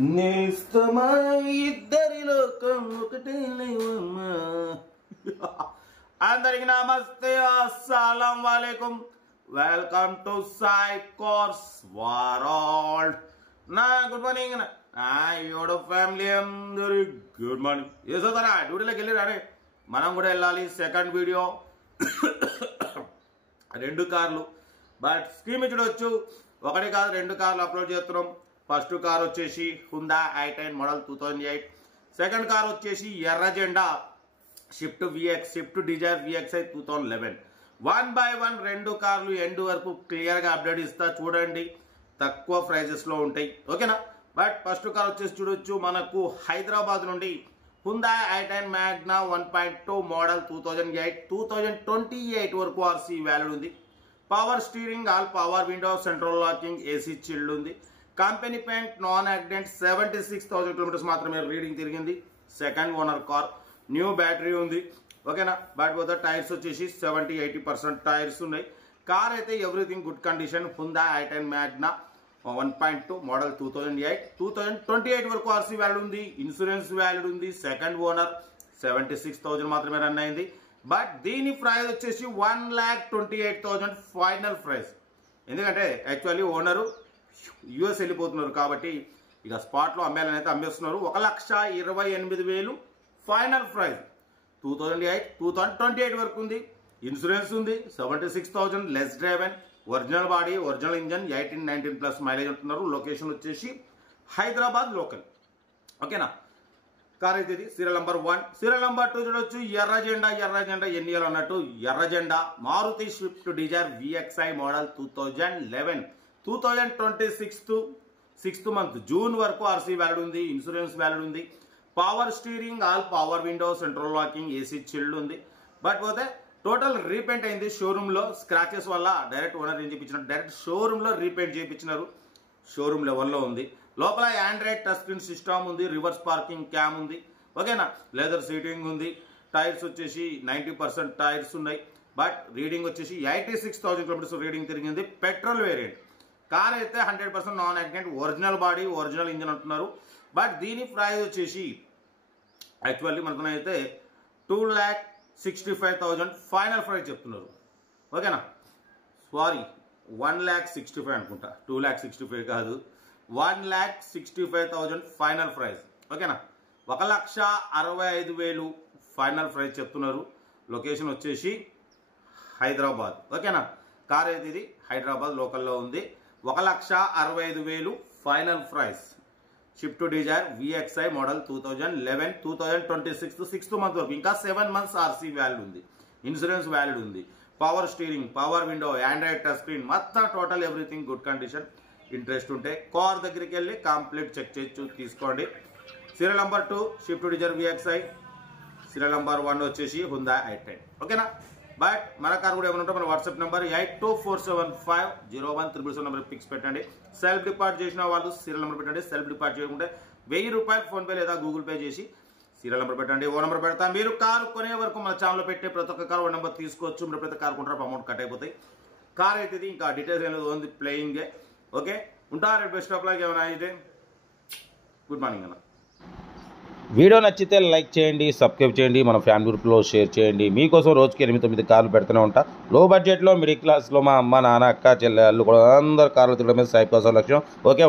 నేస్తమా ఇద్దరి లోకం ఒకటే లేవమ్మా. అందరికి నమస్తే, అస్సలం వాలేకుం. Welcome to Sai course world. నా గుడ్ మార్నింగ్ నా యూట్యూబ్ ఫ్యామిలీ అందరి గుడ్ మార్నింగ్. ఏ చదువుతారా డ్యూటీలోకి వెళ్ళి రాడే, మనం కూడా వెళ్ళాలి. సెకండ్ వీడియో 2 కార్లు, బట్ స్కీమ్ చూడవచ్చు. 1 కాదు 2 కార్లు అప్లోడ్ చేస్తున్నాం. ఫస్ట్ కార్ వచ్చేసి హుందా i10 మోడల్ 2008. సెకండ్ కార్ వచ్చేసి ఎర్ర జెండా shift VX, shift Dzire VXI 2011. 1 by 1 2 కార్లు ఎండ్ వరకు క్లియర్గా అప్డేట్ ఇస్తా, చూడండి. తక్కువ ప్రైజెస్లో ఉంటాయి, ఓకేనా. బట్ ఫస్ట్ కార్ వచ్చేసి చూడొచ్చు, మనకు హైదరాబాద్ నుండి హుందా i10 మ్యాగ్నా 1.2 మోడల్ 2008, 2028 వరకు ఆర్సీ వ్యాలిడ్ ఉంది. Power steering, all power window, central locking, AC chilled ఉంది. Company paint, non accident, 76,000 kilometres మాత్రమే రీడింగ్ తిరిగింది. Second owner car, new battery ఉంది, ఓకేనా. బట్ పోతే టైర్స్ వచ్చేసి 70-80% టైర్స్ ఉన్నాయి. కార్ అయితే everything good condition. Hyundai i10 Magna 1.2 model 2008, 2028 వరకు ఆర్సీ వ్యాలిడ్ ఉంది. ఇన్సూరెన్స్ వ్యాలిడ్ ఉంది. సెకండ్ ఓనర్, 76,000 మాత్రమే రన్ అయింది. బట్ దీని ప్రైస్ వచ్చేసి 1,28,000 ఫైనల్ ప్రైస్. ఎందుకంటే యాక్చువల్లీ ఓనరు యుఎస్ వెళ్ళిపోతున్నారు కాబట్టి ఇక స్పాట్లో అమ్మేయాలని అయితే అమ్మేస్తున్నారు. 1,28,000 ఫైనల్ ప్రైస్. 2008, 2028 వరకు ఉంది. ఇన్సూరెన్స్ ఉంది. 76,000 less driven, original body, original engine, 18-19+ mileage అంటున్నారు. లొకేషన్ వచ్చేసి హైదరాబాద్ లోకల్, ఓకేనా. కార్ అయితే ఇది సీరియల్ నెంబర్ 1. సీరియల్ నెంబర్ 2 చూడొచ్చు, ఎర్ర జెండా. ఎర్ర జెండా ఎన్ని ఇయర్ అన్నట్టు, ఎర్ర జెండా Maruti Swift Dzire VXI model 2011, 2026 6th month June వరకు ఆర్సీ వ్యాలిడ్ ఉంది. ఇన్సూరెన్స్ వ్యాలిడ్ ఉంది. Power steering, all power window, central locking, AC chilled ఉంది. బట్ పోతే టోటల్ రీపెయింట్ అయింది షోరూంలో. స్క్రాచెస్ వల్ల డైరెక్ట్ ఓనర్ ఏం చేయించినారు, డైరెక్ట్ షోరూంలో రీపెయింట్ చేయించినారు. షోరూమ్ లెవెల్లో ఉంది. లోపల ఆండ్రాయిడ్ టచ్ స్క్రీన్ సిస్టమ్ ఉంది. రివర్స్ పార్కింగ్ క్యామ్ ఉంది, ఓకేనా. లెదర్ సీటింగ్ ఉంది. టైర్స్ వచ్చేసి 90% టైర్స్ ఉన్నాయి. బట్ రీడింగ్ వచ్చేసి 86,000 కిలోమీటర్స్ రీడింగ్ తిరిగింది. పెట్రోల్ వేరియంట్ కార్ అయితే 100% non accident, original body, original engine అంటున్నారు. బట్ దీని ప్రైస్ వచ్చేసి యాక్చువల్లీ మనకునైతే 2,65,000 ఫైనల్ ప్రైస్ చెప్తున్నారు, ఓకేనా. సారీ, 1,65,000 అనుకుంటా, 2,65,000 కాదు, 1,65,000 ఫైనల్ ప్రైస్, ఓకేనా. 1,65,000 ఫైనల్ ప్రైస్ చెప్తున్నారు. లొకేషన్ వచ్చేసి హైదరాబాద్, ఓకేనా. కార్ అయితే ఇది హైదరాబాద్ లోకల్లో ఉంది. 1,65,000 final price. Swift Dzire VXI model 2011, 2026 6th month వరకు, ఇంకా 7 months ఆర్సీ వ్యాలిడ్ ఉంది. ఇన్సూరెన్స్ వ్యాలిడ్ ఉంది. Power steering, power window, Android touch screen, మొత్తం total everything good condition. Interest ఉంటే కార్ దగ్గరికి వెళ్ళి కంప్లీట్ చెక్ చేసి తీసుకోండి. Serial number 2 Swift Dzire VXI. Serial number 1 వచ్చేసి హుందా i10, ఓకేనా. బట్ మన కార్ కూడా ఏమైనా ఉంటే మన వాట్సాప్ నెంబర్ 8247501777 నెంబర్ పిక్స్ పెట్టండి. సెల్ఫ్ డిపార్ట్ చేసిన వాళ్ళు సీరియల్ నెంబర్ పెట్టండి. సెల్ఫ్ డిపార్ట్ చేయకుంటే 1000 రూపాయలు ఫోన్పే లేదా గూగుల్ పే చేసి సీరియల్ నెంబర్ పెట్టండి. ఓ నెంబర్ పెడతా. మీరు కారు కొనే వరకు మన ఛానల్లో పెట్టే ప్రతి ఒక్క కారు ఓ నెంబర్ తీసుకోవచ్చు. మీరు ప్రతి కారు కొంటారు, అమౌంట్ కట్ అయిపోతాయి. కార్ అయితే ఇంకా డీటెయిల్స్ ఏమైనా ఉంది, ప్లేయింగే, ఓకే. ఉంటారు. Best of luck. ఏమైనా అయితే గుడ్ మార్నింగ్ అన్న. వీడియో నచ్చితే లైక్ చేయండి, సబ్స్క్రైబ్ చేయండి, మన ఫ్యామిలీ గ్రూప్లో షేర్ చేయండి. మీకోసం రోజుకి 8-9 కార్లు పెడుతూనే ఉంటా. లో బడ్జెట్లో మిడిల్ క్లాస్లో మా అమ్మ, నాన్న, అక్క, చెల్లెళ్ళు కూడా అందరు కార్లు తిరగడమే సాయి కోసం లక్ష్యం, ఓకే.